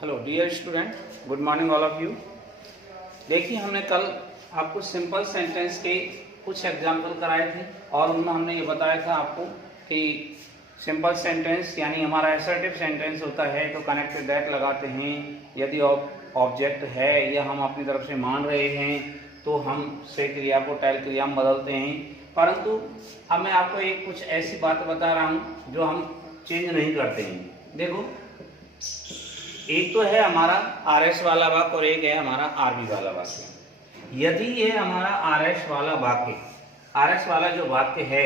Hello dear student, good morning all of you. देखिए, हमने कल आपको सिंपल सेंटेंस के कुछ एग्जाम्पल कराए थे और उनमें हमने ये बताया था आपको कि सिंपल सेंटेंस यानी हमारा असर्टिव सेंटेंस होता है तो कनेक्ट विद दैट लगाते हैं। यदि ऑब्जेक्ट है या हम अपनी तरफ से मान रहे हैं तो हम से क्रिया को टैल क्रिया में बदलते हैं। परंतु अब मैं आपको एक कुछ ऐसी बात बता रहा हूँ जो हम चेंज नहीं करते हैं। देखो, एक तो है हमारा आर एस वाला वाक्य और एक है हमारा आरबी वाला वाक्य। यदि ये हमारा आर एस वाला वाक्य, आर एस वाला जो वाक्य है,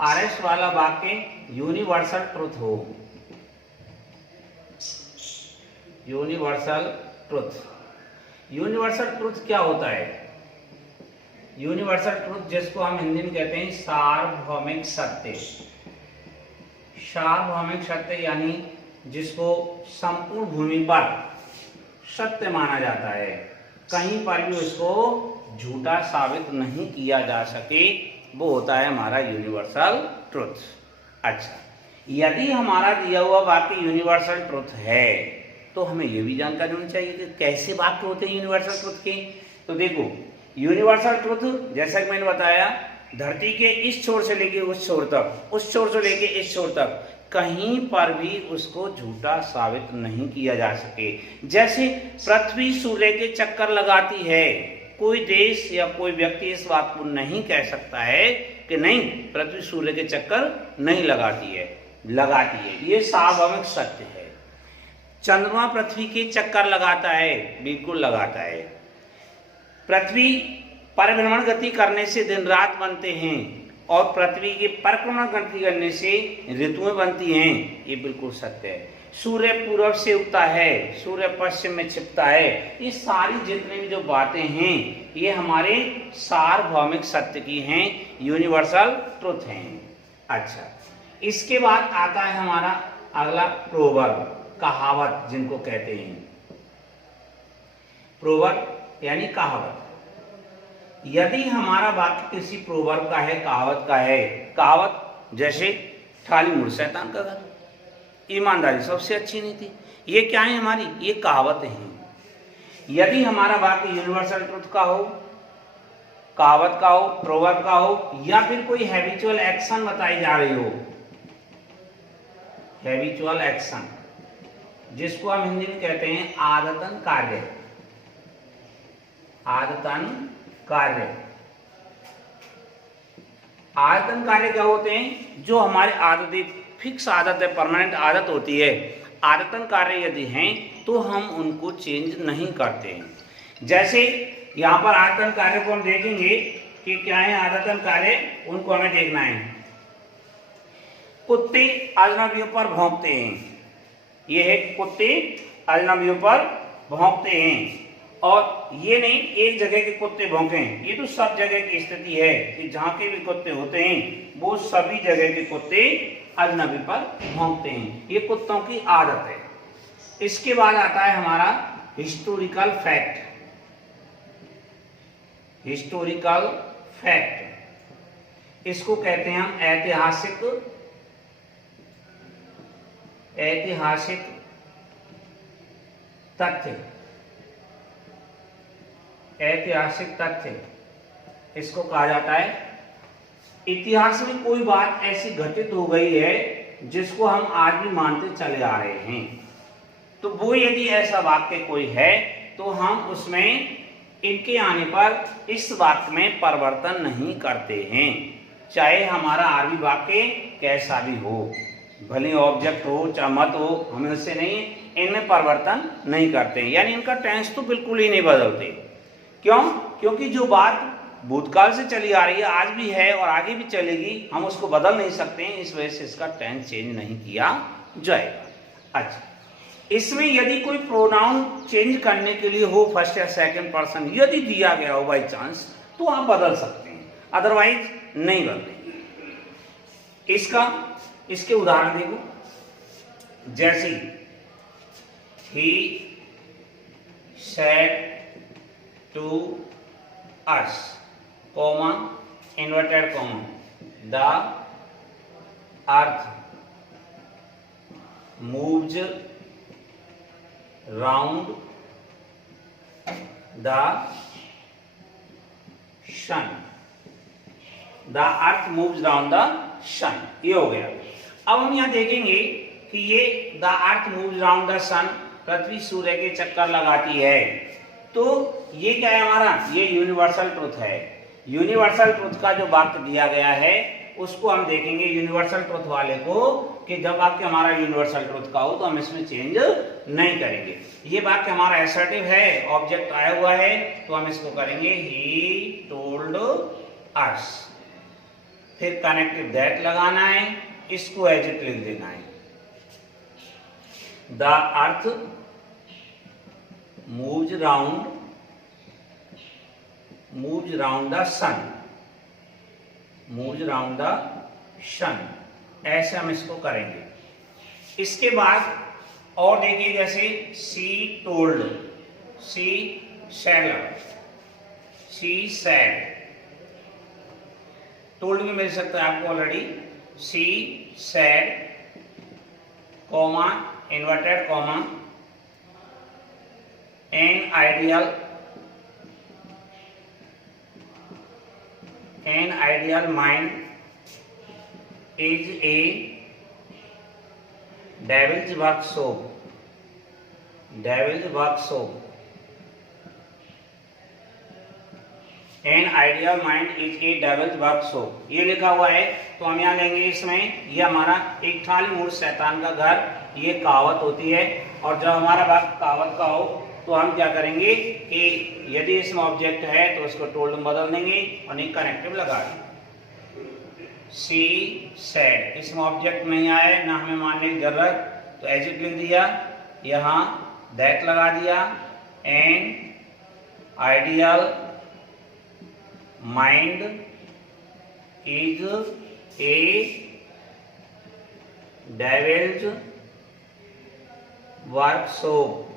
आर एस वाला वाक्य यूनिवर्सल ट्रुथ हो, यूनिवर्सल ट्रुथ। यूनिवर्सल ट्रुथ क्या होता है? यूनिवर्सल ट्रुथ जिसको हम हिंदी में कहते हैं सार्वभौमिक सत्य। सार्वभौमिक सत्य यानी जिसको संपूर्ण भूमि पर सत्य माना जाता है, कहीं पर भी उसको झूठा साबित नहीं किया जा सके, वो होता है हमारा यूनिवर्सल ट्रुथ। अच्छा, यदि हमारा दिया हुआ वाक्य यूनिवर्सल ट्रुथ है तो हमें यह भी जानकारी होनी चाहिए कि कैसे वाक्य होते हैं यूनिवर्सल ट्रुथ के। तो देखो, यूनिवर्सल ट्रुथ जैसा कि मैंने बताया, धरती के इस छोर से लेके उस छोर तक, उस छोर से लेके इस छोर तक कहीं पर भी उसको झूठा साबित नहीं किया जा सके। जैसे पृथ्वी सूर्य के चक्कर लगाती है, कोई देश या कोई व्यक्ति इस बात को नहीं कह सकता है कि नहीं, पृथ्वी सूर्य के चक्कर नहीं लगाती है, लगाती है। ये सार्वभौमिक सत्य है। चंद्रमा पृथ्वी के चक्कर लगाता है, बिल्कुल लगाता है। पृथ्वी परिभ्रमण गति करने से दिन रात बनते हैं और पृथ्वी के परिक्रमण गति करने से ऋतुएं बनती हैं, ये बिल्कुल सत्य है। सूर्य पूर्व से उगता है, सूर्य पश्चिम में छिपता है। ये सारी जितनी भी जो बातें हैं ये हमारे सार्वभौमिक सत्य की हैं, यूनिवर्सल ट्रुथ हैं। अच्छा, इसके बाद आता है हमारा अगला प्रोवर्ब, कहावत जिनको कहते हैं। प्रोवर्ब यानी कहावत। यदि हमारा वाक्य किसी प्रोवर्ब का है, कहावत का है, कहावत जैसे थाली मुड़ शैतान का घर, ईमानदारी सबसे अच्छी नीति, ये क्या है हमारी? ये कहावतें हैं। यदि हमारा वाक्य यूनिवर्सल ट्रुथ का हो, कहावत का हो, प्रोवर्ब का हो, या फिर कोई हैबिचुअल एक्शन बताई जा रही हो, हैबिचुअल एक्शन जिसको हम हिंदी में कहते हैं आदतन कार्य, आदतन कार्य। आदतन कार्य क्या होते हैं? जो हमारे आदतें, फिक्स आदत है, परमानेंट आदत होती है। आदतन कार्य यदि हैं तो हम उनको चेंज नहीं करते हैं। जैसे यहाँ पर आदतन कार्य को हम देखेंगे कि क्या है आदतन कार्य, उनको हमें देखना है। कुत्ते अजनबियों पर भौंकते हैं, ये है कुत्ते अजनबियों पर भौंकते हैं। और ये नहीं एक जगह के कुत्ते भौंकें, ये तो सब जगह की स्थिति है कि जहां के भी कुत्ते होते हैं वो सभी जगह के कुत्ते अजनबी पर भौंकते हैं, ये कुत्तों की आदत है। इसके बाद आता है हमारा हिस्टोरिकल फैक्ट। हिस्टोरिकल फैक्ट, इसको कहते हैं हम ऐतिहासिक, ऐतिहासिक तथ्य, ऐतिहासिक तथ्य इसको कहा जाता है। इतिहास में कोई बात ऐसी घटित हो गई है जिसको हम आज भी मानते चले आ रहे हैं, तो वो यदि ऐसा वाक्य कोई है तो हम उसमें इनके आने पर इस वाक्य में परिवर्तन नहीं करते हैं, चाहे हमारा आरबी वाक्य कैसा भी हो, भले ऑब्जेक्ट हो चाहे मत हो, हम इससे नहीं, इनमें परिवर्तन नहीं करते हैं, यानी इनका टेंस तो बिल्कुल ही नहीं बदलते। क्यों? क्योंकि जो बात भूतकाल से चली आ रही है, आज भी है और आगे भी चलेगी, हम उसको बदल नहीं सकते हैं, इस वजह से इसका टेंस चेंज नहीं किया जाएगा। अच्छा, इसमें यदि कोई प्रोनाउन चेंज करने के लिए हो, फर्स्ट या सेकंड पर्सन यदि दिया गया हो बाई चांस, तो आप बदल सकते हैं, अदरवाइज नहीं बदलेंगे। इसके उदाहरण देखो, जैसे he said to us, comma, inverted comma, the earth moves round the sun, the earth moves round the sun, ये हो गया। अब हम यहां देखेंगे कि ये the earth moves round the sun, पृथ्वी सूर्य के चक्कर लगाती है, तो ये क्या है हमारा, ये यूनिवर्सल ट्रुथ है। यूनिवर्सल ट्रुथ का जो वाक्य दिया गया है उसको हम देखेंगे यूनिवर्सल ट्रुथ वाले को, कि जब वाक्य हमारा यूनिवर्सल ट्रुथ का हो तो हम इसमें चेंज नहीं करेंगे। ये वाक्य हमारा असर्टिव है, ऑब्जेक्ट आया हुआ है, तो हम इसको करेंगे ही टोल्ड अस, फिर कनेक्टिव दैट लगाना है, इसको एज इट लिख देना है। The earth moves round the sun, moves round the sun, ऐसे हम इसको करेंगे। इसके बाद और देखिए, जैसे she told, she said, she said, told भी मिल सकता है आपको already, she said, comma inverted comma, an ideal mind is a devil's workshop, devil's workshop, an ideal mind is a devil's workshop, ये लिखा हुआ है। तो हम यहाँ लेंगे इसमें, ये हमारा एक थाली मूर्ख शैतान का घर, ये कहावत होती है। और जब हमारा वाक्य कहावत का हो तो हम क्या करेंगे कि यदि इसमें ऑब्जेक्ट है तो उसको टोल्ड में बदल देंगे और नहीं कनेक्टिव लगा देंगे। सी सेड, इसमें ऑब्जेक्ट नहीं आया, ना हमें मानने की जरूरत, तो एज इट लिख दिया, यहां दैट लगा दिया। N ideal mind is a devils workshop,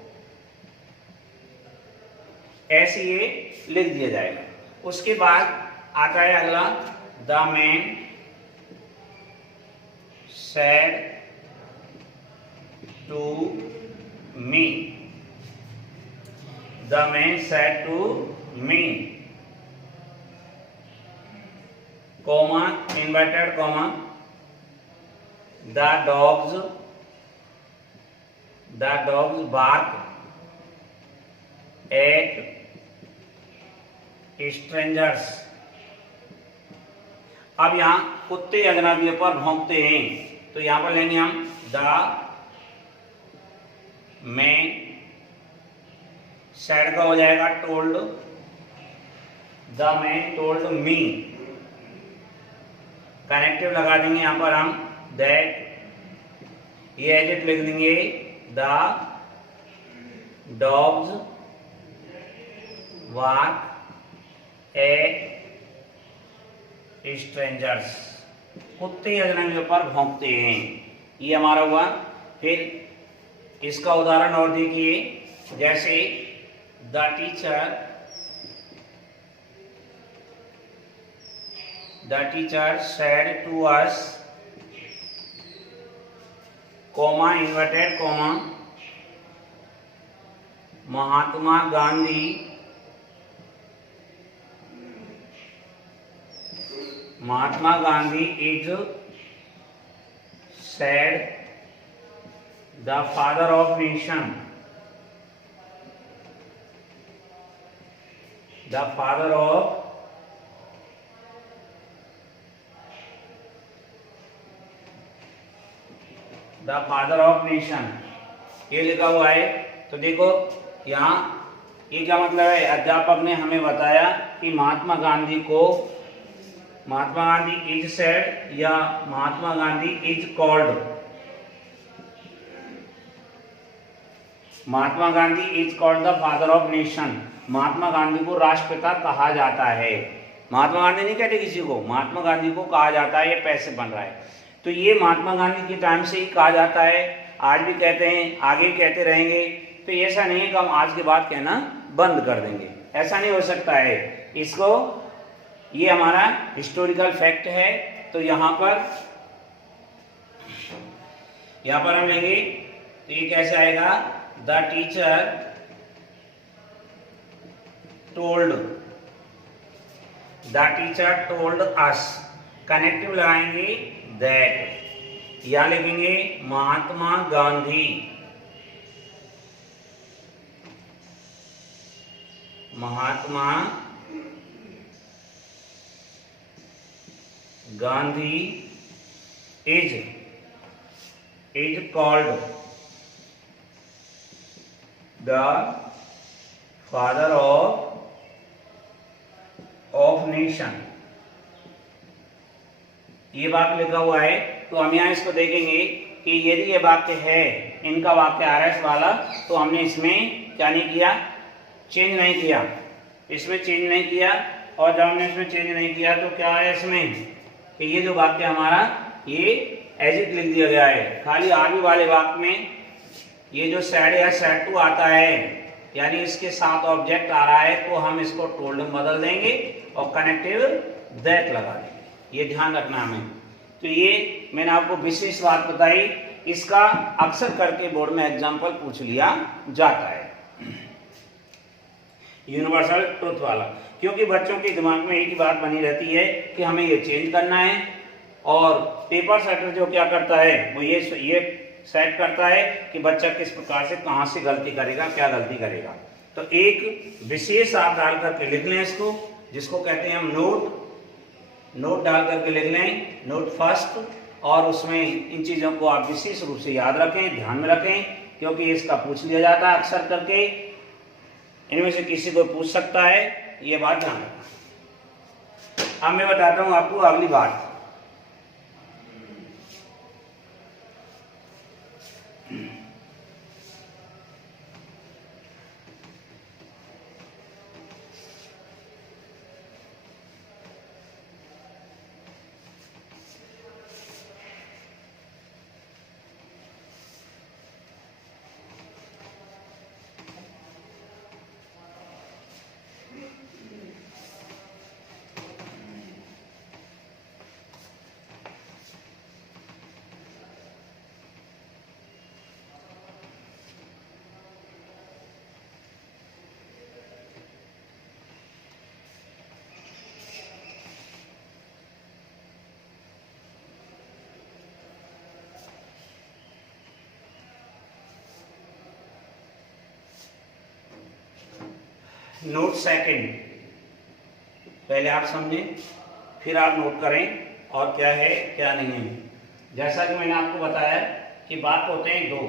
ऐसे ये लिख दिया जाएगा। उसके बाद आता है अगला, the man said to me, the man said to me, comma inverted comma, the dogs bark at strangers। अब यहाँ कुत्ते अजनबियों पर भौंकते हैं, तो यहां पर लेंगे हम द मैन, सैड का हो जाएगा told, the man told me, connective लगा देंगे यहां पर हम दैट, ये एज इट लिख देंगे, the dogs bark at strangers, कुत्ते अजनबियों पर भौंकते हैं, ये हमारा हुआ। फिर इसका उदाहरण और देखिए, जैसे the teacher said to us, comma inverted comma, Mahatma Gandhi is said the father of nation, the father of nation, ये लिखा हुआ है। तो देखो यहाँ ये क्या मतलब है, अध्यापक ने हमें बताया कि महात्मा गांधी इज सेड या Mahatma Gandhi is called, Mahatma Gandhi is called the father of nation, Mahatma Gandhi को राष्ट्रपिता कहा जाता है। महात्मा गांधी नहीं कहते किसी को, महात्मा गांधी को कहा जाता है, ये पैसे बन रहा है। तो ये महात्मा गांधी के टाइम से ही कहा जाता है, आज भी कहते हैं, आगे भी कहते रहेंगे। तो ऐसा नहीं है कि हम आज के बाद कहना बंद कर देंगे, ऐसा नहीं हो सकता है। इसको, ये हमारा हिस्टोरिकल फैक्ट है। तो यहाँ पर हम लेंगे, तो ये कैसे आएगा, the teacher told, the teacher told us, connective लगाएंगे दैट, या लिखेंगे Mahatma Gandhi, Mahatma Gandhi is called the father of nation। ये वाक्य लिखा हुआ है, तो हम यहाँ इसको देखेंगे कि यदि ये वाक्य है इनका वाक्य आरएस वाला, तो हमने इसमें क्या नहीं किया, चेंज नहीं किया, इसमें चेंज नहीं किया। और जब हमने इसमें चेंज नहीं किया तो क्या है इसमें कि ये जो वाक्य हमारा ये एज इट लिख दिया गया है। खाली आर्मी वाले वाक्य में ये जो सेड या सेड टू आता है, यानी इसके साथ ऑब्जेक्ट आ रहा है, तो हम इसको टोल्ड में बदल देंगे और कनेक्टिव दैट लगा देंगे। ये ध्यान रखना हमें। तो ये मैंने आपको विशेष बात बताई, इसका अक्सर करके बोर्ड में एग्जाम्पल पूछ लिया जाता है, यूनिवर्सल ट्रुथ वाला, क्योंकि बच्चों के दिमाग में एक ही बात बनी रहती है कि हमें ये चेंज करना है, और पेपर सेटर जो क्या करता है वो ये सेट करता है कि बच्चा किस प्रकार से कहां से गलती करेगा, क्या गलती करेगा। तो एक विशेष आप डाल करके लिख लें इसको, जिसको कहते हैं हम नोट डाल करके लिख लें, नोट फर्स्ट, और उसमें इन चीज़ों को आप विशेष रूप से याद रखें, ध्यान में रखें, क्योंकि इसका पूछ लिया जाता है अक्सर करके, इनमें से किसी को पूछ सकता है, ये बात ध्यान रखना। अब मैं बताता हूं आपको अगली बात। नोट सेकंड, पहले आप समझें फिर आप नोट करें और क्या है क्या नहीं है। जैसा कि मैंने आपको बताया कि बात होते हैं दो,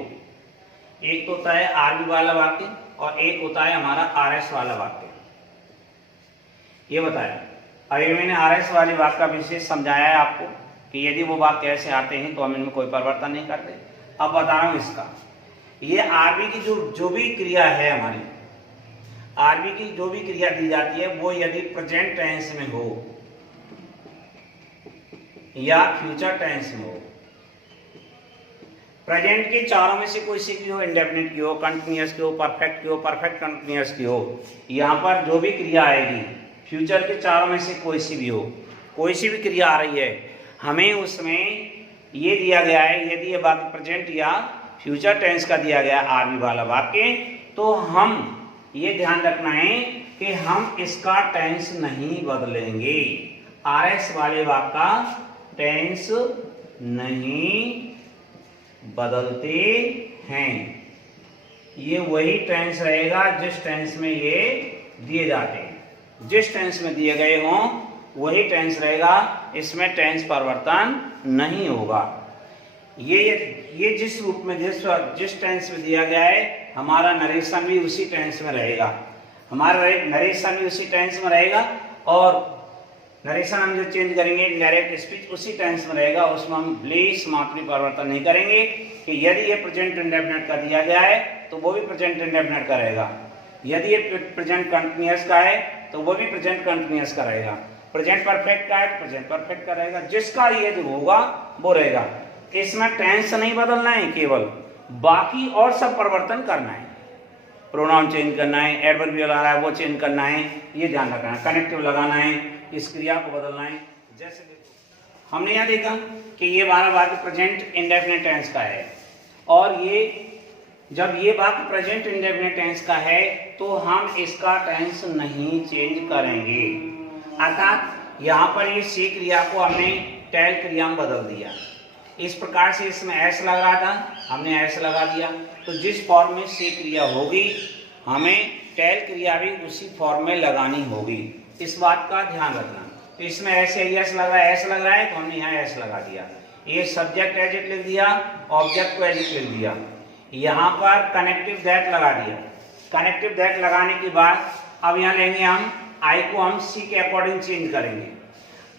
एक तो होता है आरबी वाला वाक्य और एक होता है हमारा आरएस वाला वाक्य। ये बताया, अभी मैंने आरएस वाले वाक्य का विशेष समझाया है आपको कि यदि वो वाक्य ऐसे आते हैं तो हम इनमें कोई परिवर्तन नहीं करते। अब बता रहा हूं इसका, ये आरबी की जो भी क्रिया है हमारी, आरबी की जो भी क्रिया दी जाती है वो यदि प्रेजेंट टेंस में हो या फ्यूचर टेंस में हो, प्रेजेंट के चारों में से कोई सी की हो, इंडेफिनिट की हो, कंटिन्यूअस की हो, परफेक्ट की हो, परफेक्ट कंटिन्यूअस की हो, यहां पर जो भी क्रिया आएगी फ्यूचर के चारों में से कोई सी भी हो, कोई सी भी क्रिया आ रही है, हमें उसमें ये दिया गया है, यदि ये वाक्य प्रेजेंट या फ्यूचर टेंस का दिया गया आरबी वाला वाक्य, तो हम ये ध्यान रखना है कि हम इसका टेंस नहीं बदलेंगे। आरएस वाले वाक्य का टेंस नहीं बदलते हैं, ये वही टेंस रहेगा जिस टेंस में ये दिए जाते हैं। जिस टेंस में दिए गए हों वही टेंस रहेगा, इसमें टेंस परिवर्तन नहीं होगा। ये जिस रूप में जिस टेंस में दिया गया है, हमारा नरेशन भी उसी टेंस में रहेगा, हमारा नरेशन भी उसी टेंस में रहेगा, और नरेशन हम जो चेंज करेंगे डायरेक्ट स्पीच उसी टेंस में रहेगा, उसमें हम लेस मात्र परिवर्तन नहीं करेंगे कि यदि ये प्रेजेंट इंडेफिनिट का दिया गया है तो वो भी प्रेजेंट इंडेफिनिट का रहेगा, यदि ये प्रेजेंट कंटिन्यूअस का है तो वो भी प्रेजेंट कंटिन्यूअस का रहेगा, प्रेजेंट परफेक्ट का है तो प्रेजेंट परफेक्ट का रहेगा, जिसका ये जो होगा वो रहेगा। इसमें टेंस नहीं बदलना है केवल, बाकी और सब परिवर्तन करना है, प्रोनाउन चेंज करना है, एडवर्बियल आ रहा है वो चेंज करना है, ये ध्यान रखना है, कनेक्टिव लगाना है, इस क्रिया को बदलना है। जैसे हमने यहाँ देखा कि ये हमारा वाक्य प्रेजेंट इंडेफिनिट टेंस का है और ये जब ये वाक्य प्रेजेंट इंडेफिनिट टेंस का है तो हम इसका टेंस नहीं चेंज करेंगे। अर्थात यहाँ पर ये सी क्रिया को हमने टेल क्रिया में बदल दिया। इस प्रकार से इसमें एस लग रहा था, हमने एस लगा दिया। तो जिस फॉर्म में सी क्रिया होगी हमें टेल क्रिया भी उसी फॉर्म में लगानी होगी। इस बात का ध्यान रखना। तो इसमें ऐसे एस लग रहा है, एस लग रहा है तो हमने यहाँ एस लगा दिया। ये सब्जेक्ट एज इट लिख दिया, ऑब्जेक्ट को एज इट लिख दिया। यहाँ पर कनेक्टिव दैट लगा दिया। कनेक्टिव दैट लगाने के बाद अब यहाँ लेंगे हम आई को हम सी के अकॉर्डिंग चेंज करेंगे।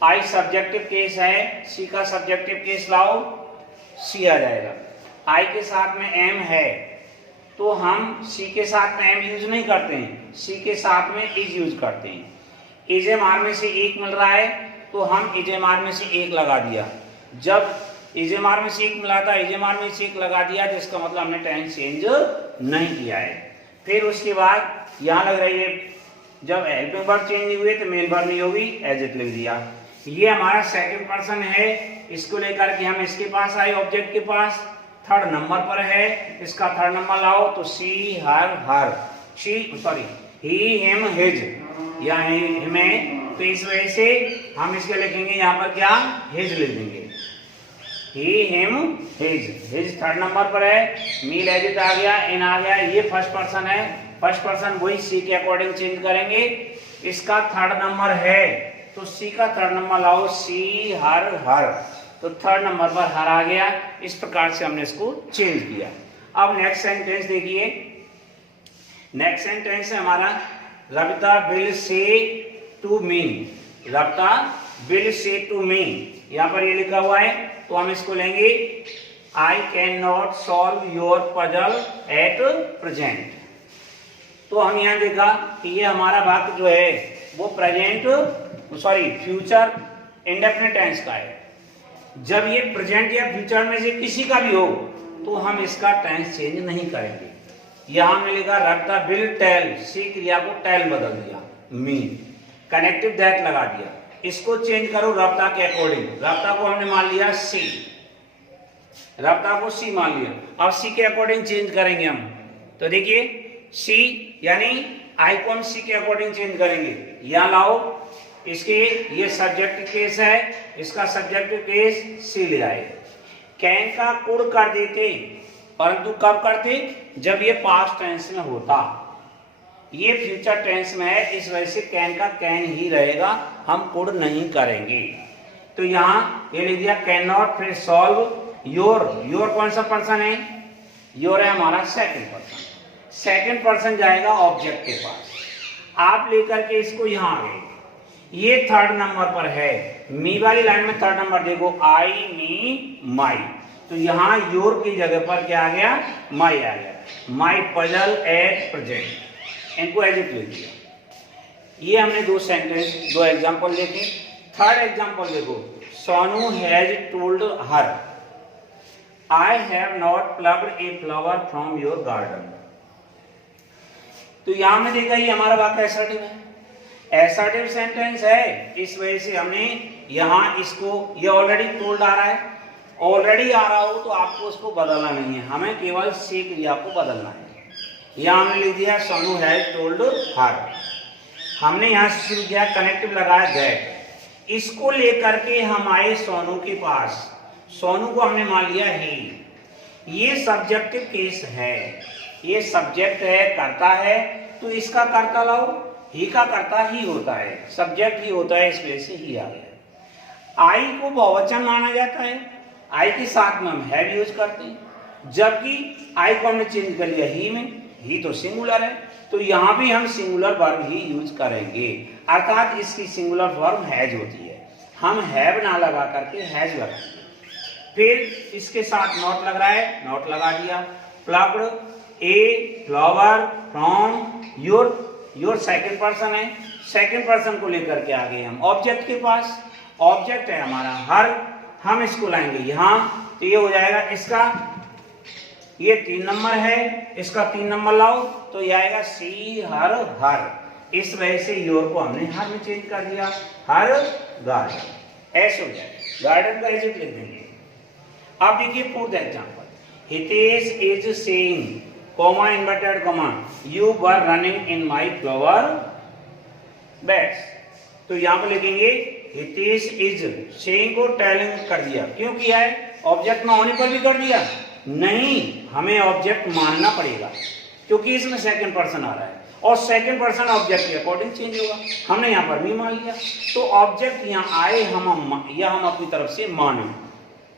आई सब्जेक्टिव केस है, सी का सब्जेक्टिव केस लाओ, सी आ जाएगा। आई के साथ में एम है तो हम सी के साथ में एम यूज नहीं करते हैं, सी के साथ में इज यूज करते हैं। इज एम आर में से एक मिल रहा है तो हम इज एम आर में से एक लगा दिया। जब इज एम आर में से एक मिला था, इज एम आर में से एक लगा दिया, जिसका मतलब हमने टेंस चेंज नहीं किया है। फिर उसके बाद यहाँ लग रही है जब हेल्पिंग वर्ब चेंज हुए तो मेन वर्ब नहीं होगी, एज इट लिख दिया। ये हमारा सेकंड पर्सन है, इसको लेकर के हम इसके पास आए, ऑब्जेक्ट के पास थर्ड नंबर पर है। इसका थर्ड नंबर लाओ तो सी हर हर, ही हिम हिज या हिम है, तो इस वजह से हम इसके लिखेंगे यहाँ पर क्या, हिज लिख देंगे। He him his, his third number पर है, मील एज इट आ गया, इन आ गया, ये फर्स्ट पर्सन है। फर्स्ट पर्सन वही सी के अकॉर्डिंग चेंज करेंगे। इसका थर्ड नंबर है तो सी का थर्ड नंबर लाओ, सी हर हर, तो थर्ड नंबर पर हर आ गया। इस प्रकार से हमने इसको चेंज किया। अब नेक्स्ट सेंटेंस देखिए। नेक्स्ट सेंटेंस है हमारा Ravita will say to me. Ravita will say to me, यहाँ पर ये लिखा हुआ है तो हम इसको लेंगे I can not solve your puzzle at present. तो हम यहाँ देखा कि ये हमारा वाक्य जो है वो फ्यूचर इंडेफिनिट टेंस का है। जब ये प्रेजेंट या फ्यूचर में से किसी का भी हो तो हम इसका टेंस चेंज नहीं करेंगे। यहाँ हमने लिखा रविता विल टेल, सी क्रिया को टेल बदल दिया, मी कनेक्टिव दैट लगा दिया। इसको चेंज करो रविता के अकॉर्डिंग। रविता को हमने मान लिया सी, रविता को सी मान लिया। अब सी के अकॉर्डिंग चेंज करेंगे हम। तो देखिए सी यानी आई को हम सी के अकॉर्डिंग चेंज करेंगे। यहाँ लाओ, इसके ये सब्जेक्ट केस है, इसका सब्जेक्ट केस सी ले आए। कैन का कुड कर देते, परंतु कब करते, जब ये पास्ट टेंस में होता। ये फ्यूचर टेंस में है, इस वजह से कैन का कैन ही रहेगा, हम कुड नहीं करेंगे। तो यहाँ ये लिख दिया कैन नॉट, फिर सॉल्व योर। योर कौन सा पर्सन है, योर है हमारा सेकंड पर्सन। सेकंड पर्सन जाएगा ऑब्जेक्ट के पास, आप लेकर के इसको यहाँ आ गए। ये थर्ड नंबर पर है, मी वाली लाइन में थर्ड नंबर देखो, आई मी माई, तो यहाँ योर की जगह पर क्या आ गया, माई आ गया। माई पजल एट प्रेजेंट, इनको एज इट लिख दिया। ये हमने दो सेंटेंस, दो एग्जांपल देखे। थर्ड एग्जांपल देखो, Sonu has told her I have not plugged a flower from your garden. तो यहां में देखा ये हमारा वाक्य असर्टिव है, असर्टिव सेंटेंस है, इस वजह से हमने यहां इसको, ये ऑलरेडी टोल्ड आ रहा है, ऑलरेडी आ रहा हो तो आपको उसको बदलना नहीं है, हमें केवल सी क्रिया को बदलना है। यहां हमने लिख दिया सोनू हैज टोल्ड हर। हमने यहां से शुरू किया, कनेक्टिव लगाया दैट। इसको लेकर के हम आए सोनू के पास, सोनू को हमने मान लिया ही। ये सब्जेक्टिव केस है, ये सब्जेक्ट है, करता है, तो इसका कर्ता लाओ, ही का कर्ता ही होता है, सब्जेक्ट ही होता है, इस वजह से ही आ गया। आई को बहुवचन माना जाता है, आई के साथ में हम हैव यूज करते हैं, जबकि आई को हमने चेंज कर लिया ही में, ही तो सिंगुलर है, तो यहां भी हम सिंगुलर वर्ब ही यूज करेंगे, अर्थात इसकी सिंगुलर फॉर्म हैज होती है, हम हैव ना लगा करके हैज लगाएंगे। फिर इसके साथ नॉट लग रहा है, नॉट लगा दिया। Plugged a flower from your, your second person है, सेकंड पर्सन को लेकर के आ गए हम ऑब्जेक्ट के पास। ऑब्जेक्ट है हमारा हर, हम इसको लाएंगे यहाँ, तो ये हो जाएगा इसका, ये 3 नंबर है, इसका 3 नंबर लाओ तो ये आएगा सी हर हर। इस वजह से योर को हमने हर में चेंज कर दिया, हर गार्डन, ऐसे हो जाएगा, गार्डन का एज इट लिख देंगे। अब देखिए fourth example, Hitesh is saying comma inverted comma, you were running in my flower beds. तो यहाँ पर लिखेंगे हितेश इज सेइंग को टेलिंग कर दिया। क्यों किया है? ऑब्जेक्ट में होने पर भी कर दिया? नहीं, हमें ऑब्जेक्ट मानना पड़ेगा क्योंकि इसमें सेकंड पर्सन आ रहा है और सेकंड पर्सन ऑब्जेक्ट के अकॉर्डिंग चेंज होगा। हमने यहाँ पर भी मान लिया, तो ऑब्जेक्ट यहाँ आए हम अपनी तरफ से माने,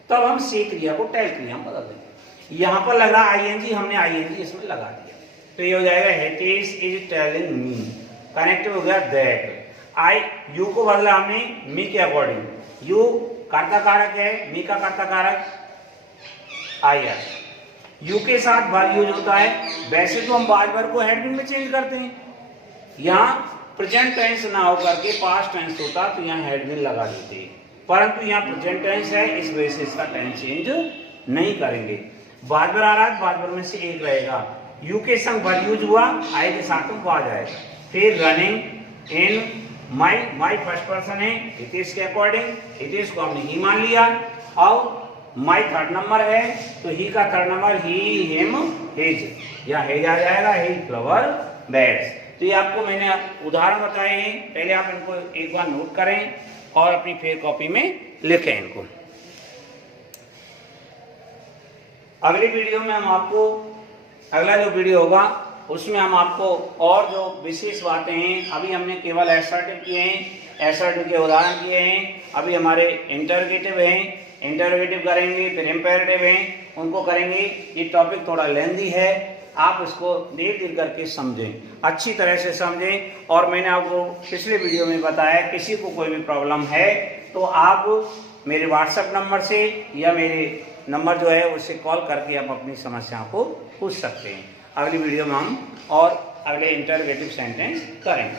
तब हम से क्रिया को टेल क्रिया में बदल देंगे। यहाँ पर लग रहा आईएनजी, हमने आईएनजी इसमें लगा दिया, तो ये हो जाएगा Hitesh is telling me, connective हो गया दैट। आई यू को बदला हमने मी के अकॉर्डिंग, यू कर्ता कारक है, मी का कर्ता कारक आई है, यू के साथ वर्ब यूज होता है। वैसे तो हम बाद वर्ब को हेड में चेंज करते हैं, यहाँ प्रेजेंट टेंस ना होकर के पास्ट टेंस होता तो यहाँ हेड में लगा देते हैं, परंतु यहाँ प्रेजेंट टेंस है, इस वजह से इसका टेंस चेंज नहीं करेंगे। बाद वर्ब आ रहा है, बाद वर्ब में से एक रहेगा, यू के संग वर्ब यूज हुआ, आई के साथ में आ जाएगा। फिर running in my first person है, हितेश के अकॉर्डिंग, हितेश को हमने ही मान लिया, और माई थर्ड नंबर है तो ही का थर्ड नंबर ही, हिम, हिज, या हिज आ जाएगा, हिज फ्लावर बेड्स। तो ये आपको मैंने उदाहरण बताए हैं, पहले आप इनको एक बार नोट करें और अपनी फेयर कॉपी में लिखें इनको। अगली वीडियो में हम आपको, अगला जो वीडियो होगा उसमें हम आपको और जो विशेष बातें हैं, अभी हमने केवल एसर्टिव किए हैं, एसर्टिव के उदाहरण किए हैं, अभी हमारे इंटरोगेटिव हैं, इंटरोगेटिव करेंगे, फिर इंपेरेटिव हैं, उनको करेंगे। ये टॉपिक थोड़ा लेंथी है, आप इसको धीरे धीरे करके समझें, अच्छी तरह से समझें। और मैंने आपको पिछले वीडियो में बताया, किसी को कोई भी प्रॉब्लम है तो आप मेरे व्हाट्सएप नंबर से या मेरे नंबर जो है उससे कॉल करके आप अपनी समस्याओं को पूछ सकते हैं। अगली वीडियो में हम और अगले इंटरोगेटिव सेंटेंस करेंगे।